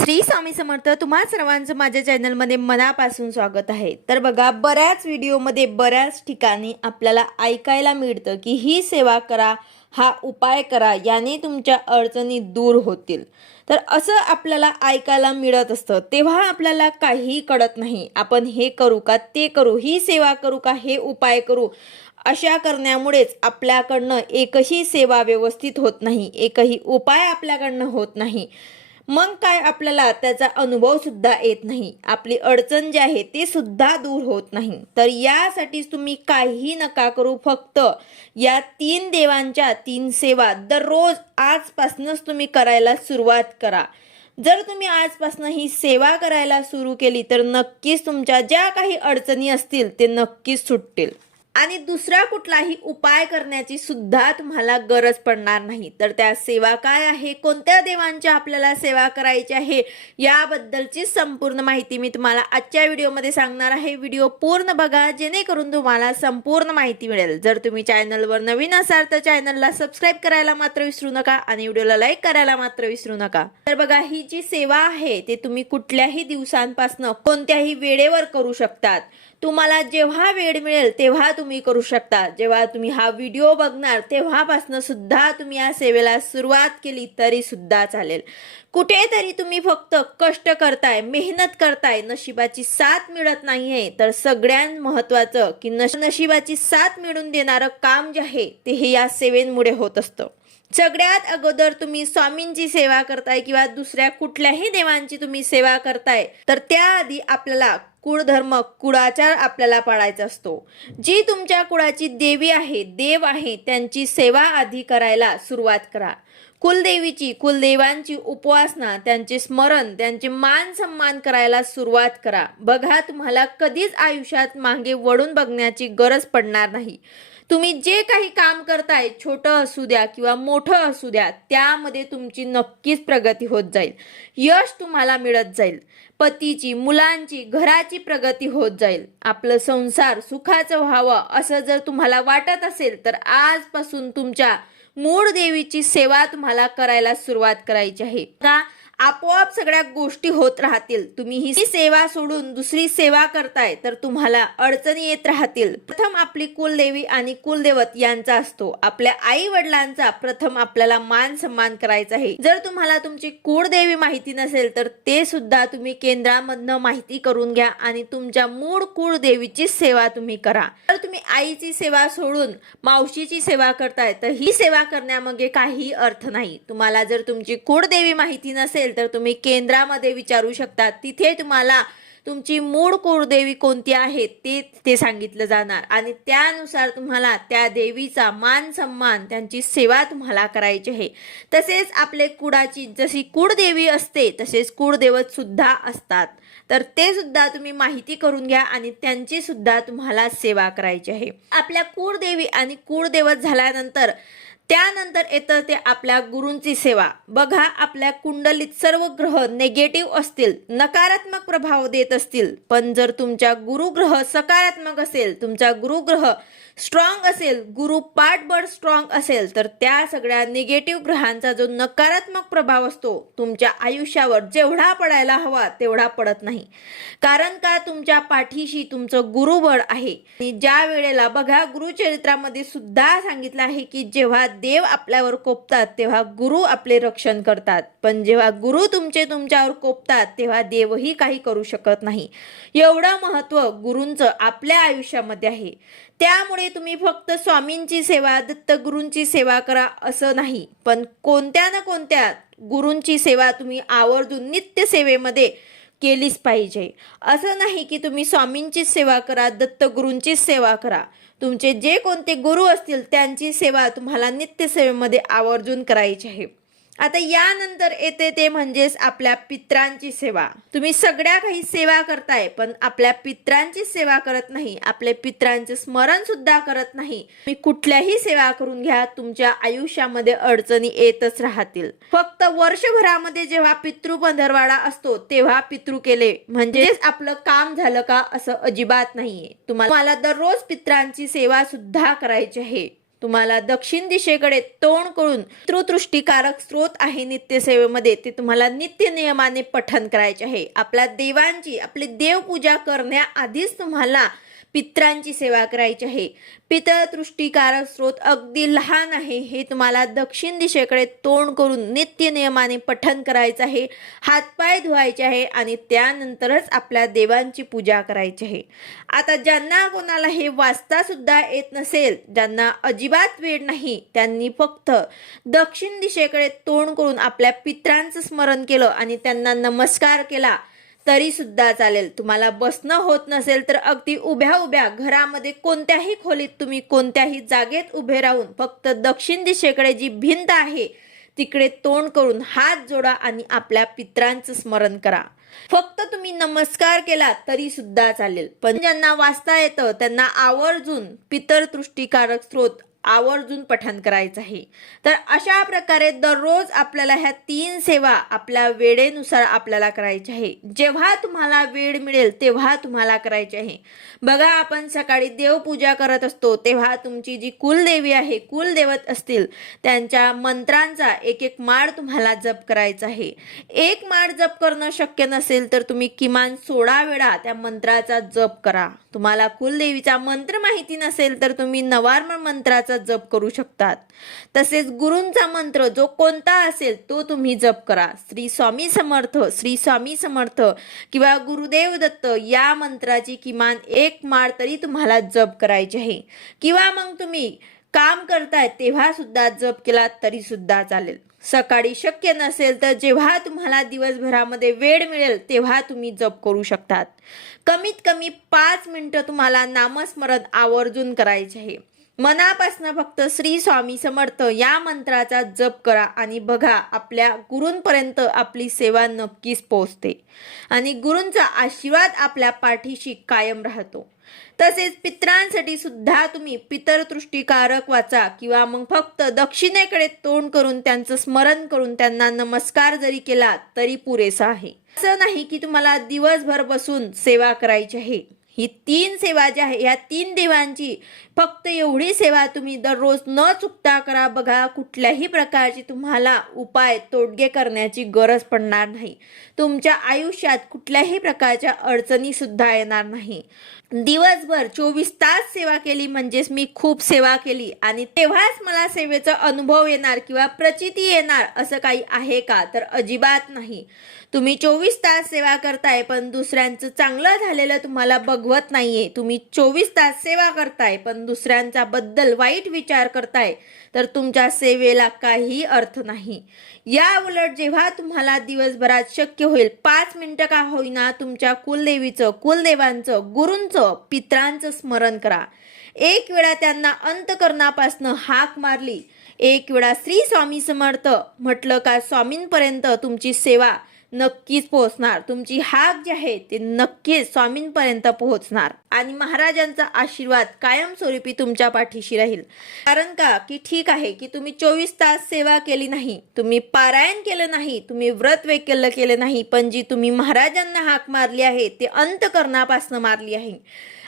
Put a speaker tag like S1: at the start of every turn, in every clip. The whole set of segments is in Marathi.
S1: श्री स्वामी समर्थ तुम्हा सर्वांचं माझ्या चॅनलमध्ये मनापासून स्वागत आहे. तर बघा बऱ्याच व्हिडिओमध्ये बऱ्याच ठिकाणी आपल्याला ऐकायला मिळतं की ही सेवा करा हा उपाय करा याने तुमच्या अडचणी दूर होतील. तर असं आपल्याला ऐकायला मिळत असतं. तेव्हा आपल्याला काहीही कळत नाही. आपण हे करू का ते करू ही सेवा करू का हे उपाय करू अशा करण्यामुळेच आपल्याकडनं एकही सेवा व्यवस्थित होत नाही. एकही उपाय आपल्याकडनं होत नाही. मग काय आपल्याला त्याचा अनुभव सुद्धा येत नाही. आपली अडचण जी आहे ती सुद्धा दूर होत नाही. तर यासाठीच तुम्ही काहीही नका करू. फक्त या तीन देवांच्या तीन सेवा दररोज आजपासूनच तुम्ही करायला सुरुवात करा. जर तुम्ही आजपासून ही सेवा करायला सुरू केली तर नक्कीच तुमच्या ज्या काही अडचणी असतील ते नक्कीच सुटतील. आणि दुसरा कुठलाही उपाय करण्याची सुद्धा तुम्हाला गरज पडणार नाही. तर त्या सेवा काय आहे? कोणत्या देवांच्या आपल्याला सेवा करायची आहे? याबद्दलची संपूर्ण माहिती मी तुम्हाला आजच्या व्हिडिओमध्ये सांगणार आहे. व्हिडिओ पूर्ण बघा जेणेकरून तुम्हाला संपूर्ण माहिती मिळेल. जर तुम्ही चॅनलवर नवीन असाल तर चॅनलला सबस्क्राईब करायला मात्र विसरू नका आणि व्हिडिओला लाईक करायला मात्र विसरू नका. तर बघा ही जी सेवा आहे ते तुम्ही कुठल्याही दिवसांपासून कोणत्याही वेळेवर करू शकतात. तुम्हाला जेव्हा वेळ मिळेल तेव्हा तुम्ही करू शकता. जेव्हा तुम्ही हा व्हिडिओ बघणार तेव्हापासून सुद्धा तुम्ही या सेवेला सुरुवात केली तरी सुद्धा चालेल. कुठेतरी तुम्ही फक्त कष्ट करताय मेहनत करताय नशिबाची साथ मिळत नाहीये तर सगळ्यात महत्वाचं की नश नशिबाची साथ मिळून देणारं काम जे आहे ते हे या सेवेंमुळे होत असतं. सगळ्यात अगोदर तुम्ही स्वामींची सेवा करताय किंवा दुसऱ्या कुठल्याही देवांची तुम्ही सेवा करताय तर त्याआधी आपल्याला कुळधर्म कुळाचार आपल्याला पाळायचा असतो. जी तुमच्या कुळाची देवी आहे देव आहे त्यांची सेवा आधी करायला सुरुवात करा. कुलदेवीची कुलदेवांची उपासना त्यांचे स्मरण त्यांचे मान सन्मान करायला सुरुवात करा. बघा तुम्हाला कधीच आयुष्यात मागे वळून बघण्याची गरज पडणार नाही. तुम्ही जे काही काम करताय छोटं असू द्या किंवा मोठं असू द्या त्यामध्ये तुमची नक्कीच प्रगती होत जाईल. यश तुम्हाला मिळत जाईल. पतीची मुलांची घराची प्रगती होत जाईल. आपलं संसार सुखाचं व्हावं असं जर तुम्हाला वाटत असेल तर आजपासून तुमच्या मूळ देवीची सेवा तुम्हाला करायला सुरुवात करायची आहे. का आपोआप सगळ्या गोष्टी होत राहतील. तुम्ही ही सेवा सोडून दुसरी सेवा करताय तर तुम्हाला अडचणी येत राहतील. प्रथम आपली कुलदेवी आणि कुलदेवत यांचा असतो. आपल्या आई वडिलांचा प्रथम आपल्याला मान सन्मान करायचा आहे. जर तुम्हाला तुमची कुळदेवी माहिती नसेल तर ते सुद्धा तुम्ही केंद्रामधनं माहिती करून घ्या आणि तुमच्या मूळ कुळदेवीची सेवा तुम्ही करा. जर तुम्ही आईची सेवा सोडून मावशीची सेवा करताय तर ही सेवा करण्यामागे काही अर्थ नाही. तुम्हाला जर तुमची कुळदेवी माहिती नसेल तर तुम्ही केंद्रामध्ये विचारू शकता. तिथे तुम्हाला तुमची मूळ कुळदेवी कोणती आहे ते ते सांगितलं जाणार. आणि त्यानुसार तुम्हाला त्या देवीचा मान सन्मान त्यांची सेवा तुम्हाला करायची आहे. तसेच आपले कुळाची जशी कुळदेवी असते तसेच कुळदेवत सुद्धा असतात. तर ते सुद्धा तुम्ही माहिती करून घ्या आणि त्यांची सुद्धा तुम्हाला सेवा करायची आहे. आपल्या कुळदेवी आणि कुळदेवत झाल्यानंतर त्यानंतर येतं ते आपल्या गुरूंची सेवा. बघा आपल्या कुंडलीत सर्व ग्रह नेगेटिव्ह असतील नकारात्मक प्रभाव देत असतील. पण जर तुमच्या गुरुग्रह सकारात्मक असेल तुमचा गुरुग्रह स्ट्रॉंग असेल गुरु पाठबळ स्ट्रॉंग असेल तर त्या सगळ्या निगेटिव्ह ग्रहांचा जो नकारात्मक प्रभाव असतो तुमच्या आयुष्यावर जेवढा पडायला हवा तेवढा पडत नाही. कारण का? तुमच्या पाठीशी तुमचं गुरुबळ आहे. आणि ज्या वेळेला बघा गुरुचरित्रामध्ये सुद्धा सांगितलं आहे की जेव्हा देव आपल्यावर कोपतात तेव्हा गुरु आपले रक्षण करतात. पण जेव्हा गुरु तुमचे तुमच्यावर कोपतात तेव्हा देवही काही करू शकत नाही. एवढं महत्त्व गुरूंचं आपल्या आयुष्यामध्ये आहे. त्यामुळे तुम्ही फक्त स्वामींची सेवा दत्तगुरूंची सेवा करा असं नाही. पण कोणत्या ना कोणत्या गुरूंची सेवा तुम्ही आवर्जून नित्य सेवेमध्ये केलीच पाहिजे. असं नाही की तुम्ही स्वामींचीच सेवा करा दत्तगुरूंचीच सेवा करा. तुमचे जे कोणते गुरु असतील त्यांची सेवा तुम्हाला नित्य सेवेमध्ये आवर्जून करायची आहे. आता यानंतर येते ते म्हणजेच आपल्या पित्रांची सेवा. तुम्ही सगळ्या काही सेवा करताय पण आपल्या पित्रांची सेवा करत नाही आपल्या पित्रांचे स्मरण सुद्धा करत नाही. तुम्ही कुठल्याही सेवा करून घ्या तुमच्या आयुष्यामध्ये अडचणी येतच राहतील. फक्त वर्षभरामध्ये जेव्हा पितृ पंधरवाडा असतो तेव्हा पितृ केले. म्हणजेच आपलं काम झालं का असं अजिबात नाहीये. तुम्हाला दररोज पित्रांची सेवा सुद्धा करायची आहे. तुम्हाला दक्षिण दिशेकडे तोंड करून पितृदृष्टीकारक स्रोत आहे नित्यसेवेमध्ये. ते तुम्हाला नित्य नियमाने पठन करायचे आहे. आपल्या देवांची आपली देवपूजा करण्याआधीच तुम्हाला पित्रांची सेवा करायची आहे. पितृदृष्टीकारक स्रोत अगदी लहान आहे हे तुम्हाला दक्षिण दिशेकडे तोंड करून नित्य नियमाने पठन करायचं आहे. हातपाय धुवायचे आहे आणि त्यानंतरच आपल्या देवांची पूजा करायची आहे. आता ज्यांना कोणाला हे वाचता सुद्धा येत नसेल ज्यांना अजिबात वेळ नाही त्यांनी फक्त दक्षिण दिशेकडे तोंड करून आपल्या पित्रांचं स्मरण केलं आणि त्यांना नमस्कार केला. तरी सुद्धा चालेल. तुम्हाला बसणं होत नसेल तर अगदी उभ्या उभ्या घरामध्ये कोणत्याही खोलीत तुम्ही कोणत्याही जागेत उभे राहून फक्त दक्षिण दिशेकडे जी भिंत आहे तिकडे तोंड करून हात जोडा आणि आपल्या पित्रांचं स्मरण करा. फक्त तुम्ही नमस्कार केला तरी सुद्धा चालेल. पण ज्यांना वाचता येतं त्यांना आवर्जून पितरतृष्टीकारक स्रोत आवर्जून पठण करायचं आहे. तर अशा प्रकारे दररोज आपल्याला ह्या तीन सेवा आपल्या वेळेनुसार आपल्याला करायच्या आहे. जेव्हा तुम्हाला वेळ मिळेल तेव्हा तुम्हाला करायचे आहे. बघा आपण सकाळी देवपूजा करत असतो तेव्हा तुमची जी कुलदेवी आहे कुलदेवत असतील त्यांच्या मंत्रांचा एक एक माळ तुम्हाला जप करायचा आहे. एक माळ जप करणं शक्य नसेल तर तुम्ही किमान सोळा वेळा त्या मंत्राचा जप करा. तुम्हाला कुलदेवीचा मंत्र माहिती नसेल तर तुम्ही नवार्म मंत्राचा जप करू शकतात. तसेच गुरूंचा मंत्र जो कोणता असेल तो तुम्ही जप करा. श्री स्वामी समर्थ श्री स्वामी समर्थ किंवा गुरुदेव दत्त या मंत्राची किमान एक माळ तरी तुम्हाला जप करायची आहे. किंवा मग तुम्ही काम करताय तेव्हा सुद्धा जप केला तरी सुद्धा चालेल. सकाळी शक्य नसेल तर जेव्हा तुम्हाला दिवसभरामध्ये वेळ मिळेल तेव्हा तुम्ही जप करू शकतात. कमीत कमी पाच मिनटं तुम्हाला नामस्मरण आवर्जून करायचे आहे. मनापासून फक्त श्री स्वामी समर्थ या मंत्राचा जप करा आणि बघा आपल्या गुरूंपर्यंत आपली सेवा नक्कीच पोहोचते. आणि गुरूंचा आशीर्वाद आपल्या पाठीशी कायम राहतो. तसेच पित्रांसाठी सुद्धा तुम्ही पितरतृष्टीकारक वाचा किंवा मग फक्त दक्षिणेकडे तोंड करून त्यांचं स्मरण करून त्यांना नमस्कार जरी केला तरी पुरेसा आहे. असं नाही की तुम्हाला दिवसभर बसून सेवा करायची आहे. ही तीन सेवा ज्या आहे या तीन देवांची फक्त एवढी सेवा तुम्ही दररोज न चुकता करा. बघा कुठल्याही प्रकारची तुम्हाला उपाय तोडगे करण्याची गरज पडणार नाही. तुमच्या आयुष्यात कुठल्याही प्रकारच्या अडचणी सुद्धा येणार नाही. दिवसभर चोवीस तास सेवा केली म्हणजेच मी खूप सेवा केली आणि तेव्हाच मला सेवेचा अनुभव येणार किंवा प्रचिती येणार असं काही आहे का? तर अजिबात नाही. तुम्ही चोवीस तास सेवा करताय पण दुसऱ्यांचं चांगलं झालेलं तुम्हाला बघवत नाहीये. तुम्ही चोवीस तास सेवा करताय पण दुसऱ्यांचा बद्दल वाईट विचार करताय तर तुमच्या सेवेला काही अर्थ नाही. या उलट जेव्हा तुम्हाला दिवसभरात शक्य होईल पाच मिनिटं का होईना तुमच्या कुलदेवीचं कुलदेवांचं गुरूंचं पित्रांचं स्मरण करा. एक वेळा त्यांना अंतकरणापासनं हाक मारली. एक वेळा श्री स्वामी समर्थ म्हटलं का स्वामींपर्यंत तुमची सेवा नक्कीच पोहोचणार. तुमची हाक जी आहे ते नक्कीच स्वामींपर्यंत पोहोचणार. आणि महाराजांचा आशीर्वाद कायमस्वरूपी तुमच्या पाठीशी राहील. कारण का? की ठीक आहे की तुम्ही चोवीस तास सेवा केली नाही. तुम्ही पारायण केलं नाही. तुम्ही व्रत वैकल्य केलं नाही. पण जी तुम्ही महाराजांना हाक मारली आहे ते अंतकरणापासून मारली आहे.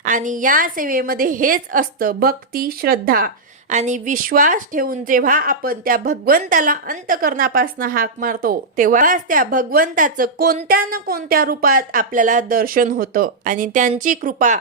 S1: आणि या सेवेमध्ये हेच असतं भक्ती श्रद्धा. आणि विश्वास ठेवून जेव्हा आपण त्या भगवंताला अंतकरणापासून हाक मारतो तेव्हाच त्या भगवंताचं कोणत्या ना कोणत्या रूपात आपल्याला दर्शन होतं. आणि त्यांची कृपा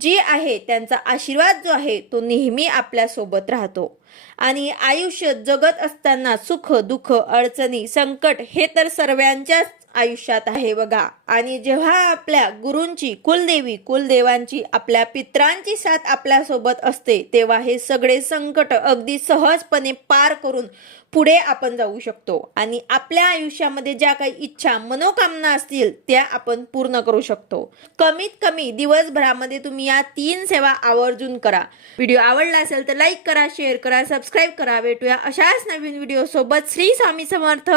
S1: जी आहे त्यांचा आशीर्वाद जो आहे तो नेहमी आपल्यासोबत राहतो. आणि आयुष्य जगत असताना सुख दुःख अडचणी संकट हे तर सर्वांच्याच आयुष्यात आहे बघा. आणि जेव्हा आपल्या गुरूंची कुलदेवी कुलदेवांची आपल्या पित्रांची साथ आपल्यासोबत असते तेव्हा हे सगळे संकट अगदी सहजपणे पार करून पुढे आपण जाऊ शकतो. आणि आपल्या आयुष्यामध्ये ज्या काही इच्छा मनोकामना असतील त्या आपण पूर्ण करू शकतो. कमीत कमी दिवसभरामध्ये तुम्ही या तीन सेवा आवर्जून करा. व्हिडिओ आवडला असेल तर लाईक करा शेअर करा सबस्क्राईब करा. भेटूया अशाच नवीन व्हिडिओ सोबत श्री स्वामी समर्थ.